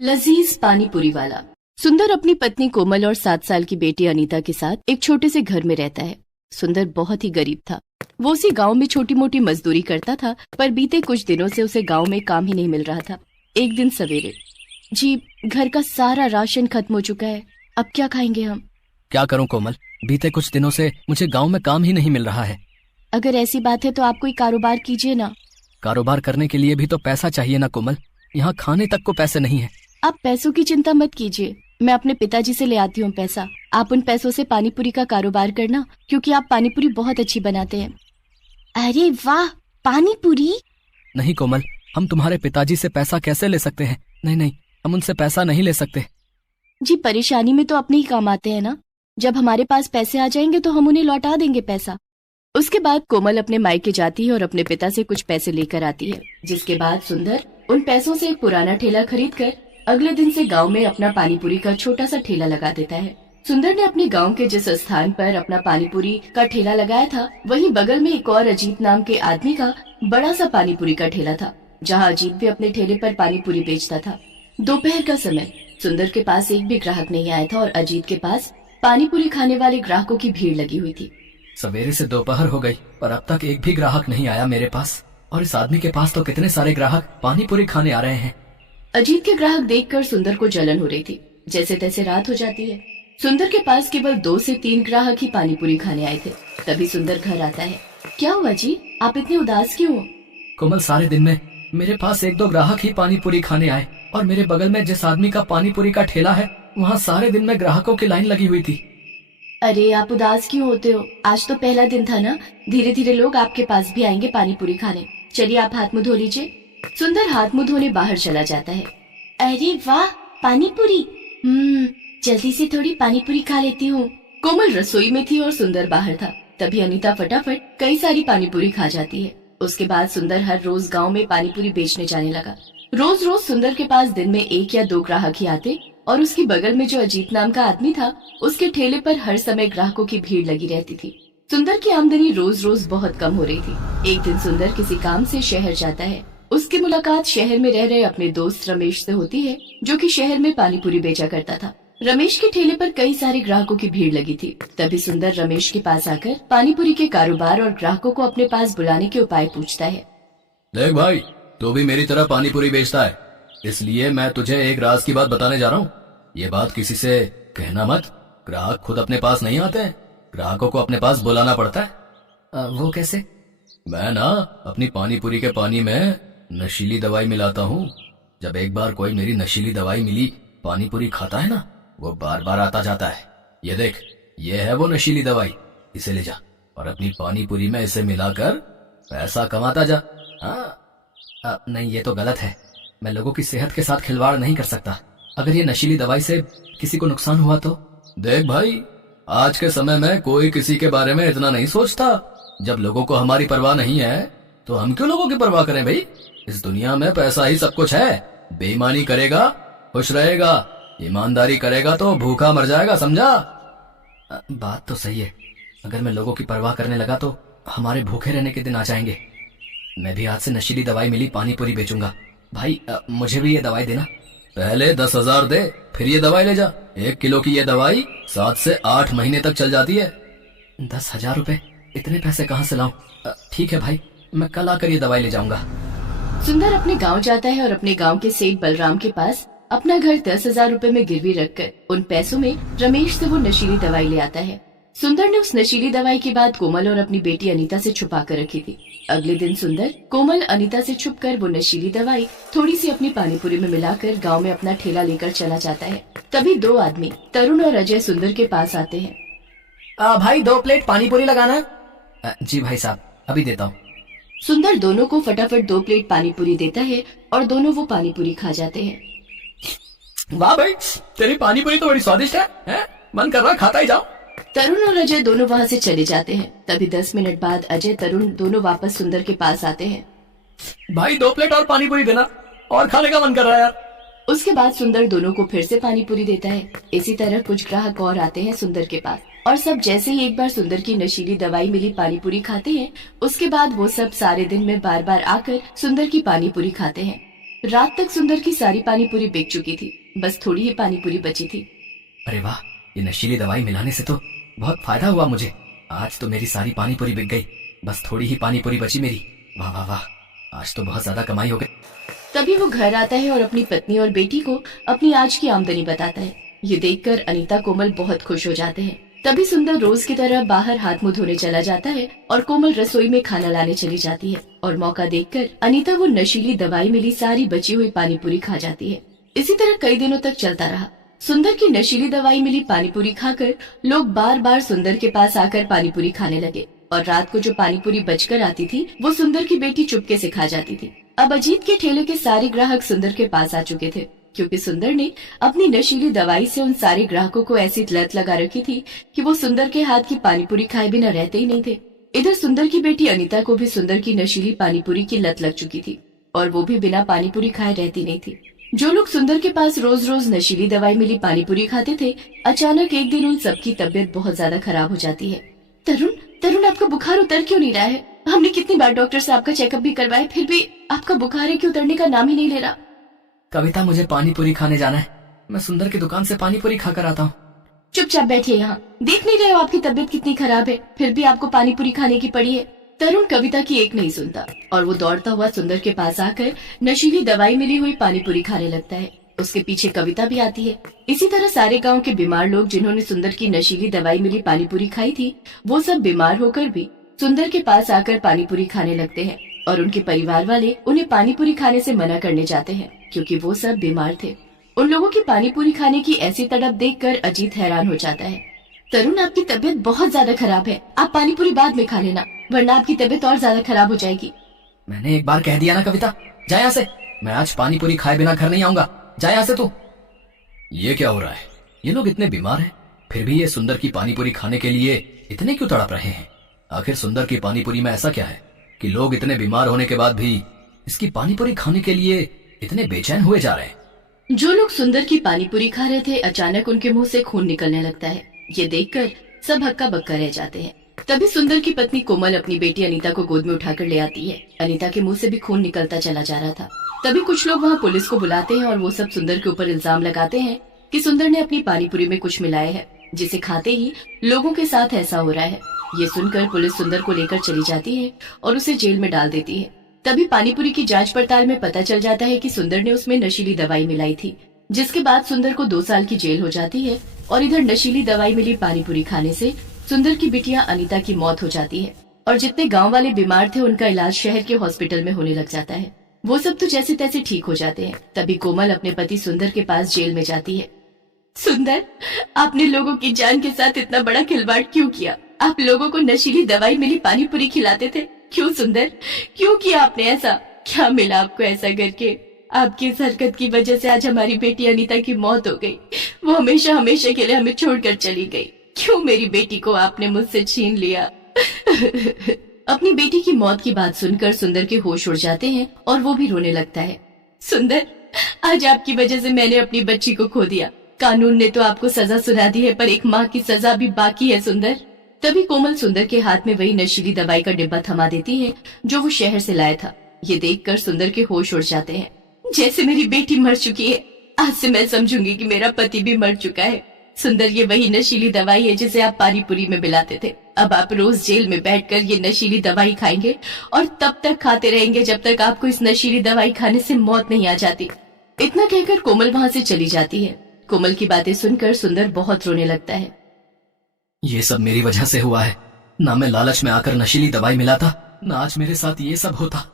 लजीज पानी पूरी वाला। सुंदर अपनी पत्नी कोमल और 7 साल की बेटी अनीता के साथ एक छोटे से घर में रहता है। सुंदर बहुत ही गरीब था। वो उसी गांव में छोटी मोटी मजदूरी करता था, पर बीते कुछ दिनों से उसे गांव में काम ही नहीं मिल रहा था। एक दिन सवेरे, जी, घर का सारा राशन खत्म हो चुका है, अब क्या खाएंगे हम? क्या करूं कोमल, बीते कुछ दिनों से मुझे गांव में काम ही नहीं मिल रहा है। अगर ऐसी बात है तो आप कोई कारोबार कीजिए ना। कारोबार करने के लिए भी तो पैसा चाहिए ना कोमल, यहाँ खाने तक को पैसे नहीं है। आप पैसों की चिंता मत कीजिए, मैं अपने पिताजी से ले आती हूँ पैसा। आप उन पैसों से पानी पूरी का कारोबार करना, क्योंकि आप पानी पूरी बहुत अच्छी बनाते हैं। अरे वाह, पानी पूरी? नहीं कोमल, हम तुम्हारे पिताजी से पैसा कैसे ले सकते हैं? नहीं नहीं, हम उनसे पैसा नहीं ले सकते। जी, परेशानी में तो अपने ही काम आते हैं ना। जब हमारे पास पैसे आ जाएंगे तो हम उन्हें लौटा देंगे पैसा। उसके बाद कोमल अपने मायके जाती है और अपने पिता से कुछ पैसे लेकर आती है, जिसके बाद सुंदर उन पैसों से एक पुराना ठेला खरीदकर अगले दिन से गांव में अपना पानीपुरी का छोटा सा ठेला लगा देता है। सुंदर ने अपने गांव के जिस स्थान पर अपना पानीपुरी का ठेला लगाया था, वहीं बगल में एक और अजीत नाम के आदमी का बड़ा सा पानीपुरी का ठेला था, जहां अजीत भी अपने ठेले पर पानीपुरी बेचता था। दोपहर का समय, सुंदर के पास एक भी ग्राहक नहीं आया था और अजीत के पास पानीपुरी खाने वाले ग्राहकों की भीड़ लगी हुई थी। सवेरे से दोपहर हो गई पर अब तक एक भी ग्राहक नहीं आया मेरे पास, और इस आदमी के पास तो कितने सारे ग्राहक पानीपुरी खाने आ रहे हैं। अजीत के ग्राहक देखकर सुंदर को जलन हो रही थी। जैसे तैसे रात हो जाती है। सुंदर के पास केवल 2 से 3 ग्राहक ही पानीपुरी खाने आए थे। तभी सुंदर घर आता है। क्या हुआ जी, आप इतने उदास क्यों हो? कोमल, सारे दिन में मेरे पास 1-2 ग्राहक ही पानीपुरी खाने आए, और मेरे बगल में जिस आदमी का पानीपुरी का ठेला है, वहाँ सारे दिन में ग्राहकों की लाइन लगी हुई थी। अरे, आप उदास क्यों होते हो? आज तो पहला दिन था ना, धीरे धीरे लोग आपके पास भी आएंगे पानीपुरी खाने। चलिए, आप हाथ मुंह धो लीजिए। सुंदर हाथ मुंह धोने बाहर चला जाता है। अरे वाह, पानीपुरी, जल्दी से थोड़ी पानीपुरी खा लेती हूँ। कोमल रसोई में थी और सुंदर बाहर था। तभी अनीता फटाफट कई सारी पानीपुरी खा जाती है। उसके बाद सुंदर हर रोज गांव में पानीपुरी बेचने जाने लगा। रोज रोज सुंदर के पास दिन में 1 या 2 ग्राहक ही आते, और उसकी बगल में जो अजीत नाम का आदमी था, उसके ठेले पर हर समय ग्राहकों की भीड़ लगी रहती थी। सुंदर की आमदनी रोज रोज बहुत कम हो रही थी। एक दिन सुंदर किसी काम से शहर जाता है। उसकी मुलाकात शहर में रह रहे अपने दोस्त रमेश से होती है, जो कि शहर में पानीपुरी बेचा करता था। रमेश के ठेले पर कई सारे ग्राहकों की भीड़ लगी थी। तभी सुंदर रमेश के पास आकर पानीपुरी के कारोबार और ग्राहकों को अपने पास बुलाने के उपाय पूछता है। देख भाई, तू भी मेरी तरह पानीपुरी बेचता है, इसलिए मैं तुझे एक राज की बात बताने जा रहा हूँ। ये बात किसी से कहना मत। ग्राहक खुद अपने पास नहीं आते हैं, ग्राहकों को अपने पास बुलाना पड़ता है। वो कैसे? मैं ना अपनी पानीपुरी के पानी में नशीली दवाई मिलाता हूँ। जब एक बार कोई मेरी नशीली दवाई मिली पानीपुरी खाता है ना, वो बार बार आता जाता है। ये देख, ये है वो नशीली दवाई, इसे ले जा और अपनी पानीपुरी में इसे मिलाकर पैसा कमाता जा। नहीं, ये तो गलत है। मैं लोगों की सेहत के साथ खिलवाड़ नहीं कर सकता। अगर ये नशीली दवाई से किसी को नुकसान हुआ तो? देख भाई, आज के समय में कोई किसी के बारे में इतना नहीं सोचता। जब लोगों को हमारी परवाह नहीं है तो हम क्यों लोगों की परवाह करें भाई? इस दुनिया में पैसा ही सब कुछ है। बेईमानी करेगा खुश रहेगा, ईमानदारी करेगा तो भूखा मर जाएगा, समझा? बात तो सही है। अगर मैं लोगों की परवाह करने लगा तो हमारे भूखे रहने के दिन आ जाएंगे। मैं भी आज से नशीली दवाई मिली पानीपुरी बेचूंगा। भाई, मुझे भी ये दवाई देना। पहले 10,000 दे, फिर ये दवाई ले जा। 1 किलो की ये दवाई 7 से 8 महीने तक चल जाती है। 10,000 रुपए? इतने पैसे कहाँ से लाऊं? ठीक है भाई, मैं कल आकर ये दवाई ले जाऊंगा। सुंदर अपने गांव जाता है और अपने गांव के सेठ बलराम के पास अपना घर 10,000 रुपए में गिरवी रखकर उन पैसों में रमेश से वो नशीली दवाई ले आता है। सुंदर ने उस नशीली दवाई की बात कोमल और अपनी बेटी अनीता से छुपा कर रखी थी। अगले दिन सुंदर कोमल अनीता से छुपकर वो नशीली दवाई थोड़ी सी अपनी पानीपुरी में मिलाकर गांव में अपना ठेला लेकर चला जाता है। तभी 2 आदमी तरुण और अजय सुंदर के पास आते हैं। भाई, 2 प्लेट पानीपुरी लगाना। जी भाई साहब, अभी देता हूँ। सुंदर दोनों को फटाफट 2 प्लेट पानीपुरी देता है और दोनों वो पानीपुरी खा जाते हैं। वाह भाई, तेरी पानीपुरी तो बड़ी स्वादिष्ट है? मन कर रहा खाता ही जाओ। तरुण और अजय दोनों वहाँ से चले जाते हैं। तभी 10 मिनट बाद अजय तरुण दोनों वापस सुंदर के पास आते हैं। भाई, 2 प्लेट और पानीपुरी देना, और खाने का मन कर रहा है यार। उसके बाद सुंदर दोनों को फिर से पानीपुरी देता है। इसी तरह कुछ ग्राहक और आते हैं सुंदर के पास, और सब जैसे ही एक बार सुंदर की नशीली दवाई मिली पानीपुरी खाते हैं, उसके बाद वो सब सारे दिन में बार बार आकर सुंदर की पानीपुरी खाते हैं। रात तक सुंदर की सारी पानी पूरी बिक चुकी थी, बस थोड़ी ही पानी पूरी बची थी। अरे वाह, ये नशीली दवाई मिलाने से तो बहुत फायदा हुआ मुझे। आज तो मेरी सारी पानी पूरी बिक गई, बस थोड़ी ही पानी पूरी बची मेरी। वाह वाह वाह, आज तो बहुत ज्यादा कमाई हो गई। तभी वो घर आता है और अपनी पत्नी और बेटी को अपनी आज की आमदनी बताता है। ये देखकर अनीता कोमल बहुत खुश हो जाते हैं। तभी सुंदर रोज की तरह बाहर हाथ मुंह धोने चला जाता है और कोमल रसोई में खाना लाने चली जाती है। और मौका देखकर अनीता वो नशीली दवाई मिली सारी बची हुई पानी पूरी खा जाती है। इसी तरह कई दिनों तक चलता रहा। सुंदर की नशीली दवाई मिली पानी पूरी खाकर लोग बार बार सुंदर के पास आकर पानी पूरी खाने लगे और रात को जो पानी पूरी बचकर आती थी वो सुंदर की बेटी चुपके से खा जाती थी। अब अजीत के ठेले के सारे ग्राहक सुंदर के पास आ चुके थे, क्योंकि सुंदर ने अपनी नशीली दवाई से उन सारे ग्राहकों को ऐसी लत लगा रखी थी कि वो सुंदर के हाथ की पानी पूरी खाए बिना रहते ही नहीं थे। इधर सुंदर की बेटी अनीता को भी सुंदर की नशीली पानी पूरी की लत लग चुकी थी और वो भी बिना पानी पूरी खाए रहती नहीं थी। जो लोग सुंदर के पास रोज रोज नशीली दवाई मिली पानी पूरी खाते थे, अचानक एक दिन उन सबकी तबीयत बहुत ज्यादा खराब हो जाती है। तरुण तरुण आपका बुखार उतर क्यों नहीं रहा है? हमने कितनी बार डॉक्टर से आपका चेकअप भी करवाया, फिर भी आपका बुखार है कि उतरने का नाम ही नहीं ले रहा। कविता, मुझे पानी पूरी खाने जाना है। मैं सुंदर की दुकान से पानी पूरी खाकर आता हूँ। चुपचाप बैठिए यहाँ, देख नहीं रहे हो आपकी तबीयत कितनी खराब है, फिर भी आपको पानी पूरी खाने की पड़ी है। तरुण कविता की एक नहीं सुनता और वो दौड़ता हुआ सुंदर के पास आकर नशीली दवाई मिली हुई पानी पूरी खाने लगता है। उसके पीछे कविता भी आती है। इसी तरह सारे गांव के बीमार लोग जिन्होंने सुंदर की नशीली दवाई मिली पानी पूरी खाई थी, वो सब बीमार होकर भी सुंदर के पास आकर पानी पूरी खाने लगते हैं और उनके परिवार वाले उन्हें पानी पूरी खाने से मना करने जाते हैं, क्योंकि वो सब बीमार थे। उन लोगों की पानी पूरी खाने की ऐसी तड़प देखकर अजीत हैरान हो जाता है। तरुण, आपकी तबीयत बहुत ज्यादा खराब है, आप पानी पूरी बाद में खा लेना, वरना आपकी तबीयत और ज्यादा खराब हो जाएगी। मैंने एक बार कह दिया ना कविता, जा यहाँ से। मैं आज पानी पूरी खाए बिना घर नहीं आऊंगा, जा यहाँ से तू। ये क्या हो रहा है? ये लोग इतने बीमार हैं, फिर भी ये सुंदर की पानी पूरी खाने के लिए इतने क्यों तड़प रहे हैं? आखिर सुंदर की पानी पूरी में ऐसा क्या है कि लोग इतने बीमार होने के बाद भी इसकी पानी पूरी खाने के लिए इतने बेचैन हुए जा रहे हैं? जो लोग सुंदर की पानी पूरी खा रहे थे, अचानक उनके मुंह से खून निकलने लगता है। ये देखकर सब हक्का बक्का रह जाते हैं। तभी सुंदर की पत्नी कोमल अपनी बेटी अनीता को गोद में उठाकर ले आती है। अनीता के मुंह से भी खून निकलता चला जा रहा था। तभी कुछ लोग वहाँ पुलिस को बुलाते हैं और वो सब सुंदर के ऊपर इल्जाम लगाते हैं कि सुंदर ने अपनी पानी पूरी में कुछ मिलाया है, जिसे खाते ही लोगों के साथ ऐसा हो रहा है। ये सुनकर पुलिस सुंदर को लेकर चली जाती है और उसे जेल में डाल देती है। तभी पानीपुरी की जांच पड़ताल में पता चल जाता है कि सुंदर ने उसमें नशीली दवाई मिलाई थी, जिसके बाद सुंदर को 2 साल की जेल हो जाती है। और इधर नशीली दवाई मिली पानीपुरी खाने से सुंदर की बिटिया अनीता की मौत हो जाती है और जितने गांव वाले बीमार थे उनका इलाज शहर के हॉस्पिटल में होने लग जाता है। वो सब तो जैसे तैसे ठीक हो जाते हैं। तभी कोमल अपने पति सुंदर के पास जेल में जाती है। सुंदर, आपने लोगों की जान के साथ इतना बड़ा खिलवाड़ क्यों किया? आप लोगों को नशीली दवाई मिली पानीपुरी खिलाते थे, क्यों सुंदर? क्यों किया आपने ऐसा? क्या मिला आपको ऐसा करके? आपकी इस हरकत की वजह से आज हमारी बेटी अनीता की मौत हो गई। वो हमेशा हमेशा के लिए हमें छोड़कर चली गई। क्यों मेरी बेटी को आपने मुझसे छीन लिया? अपनी बेटी की मौत की बात सुनकर सुंदर के होश उड़ जाते हैं और वो भी रोने लगता है। सुंदर, आज आपकी वजह से मैंने अपनी बच्ची को खो दिया। कानून ने तो आपको सजा सुना दी है, पर एक माँ की सजा भी बाकी है सुंदर। तभी कोमल सुंदर के हाथ में वही नशीली दवाई का डिब्बा थमा देती है जो वो शहर से लाया था। ये देखकर सुंदर के होश उड़ जाते हैं। जैसे मेरी बेटी मर चुकी है, आज से मैं समझूंगी कि मेरा पति भी मर चुका है। सुंदर, ये वही नशीली दवाई है जिसे आप पानीपुरी में मिलाते थे। अब आप रोज जेल में बैठकर ये नशीली दवाई खाएंगे और तब तक खाते रहेंगे जब तक आपको इस नशीली दवाई खाने से मौत नहीं आ जाती। इतना कहकर कोमल वहाँ से चली जाती है। कोमल की बातें सुनकर सुंदर बहुत रोने लगता है। ये सब मेरी वजह से हुआ है। ना मैं लालच में आकर नशीली दवाई मिलाता, ना आज मेरे साथ ये सब होता।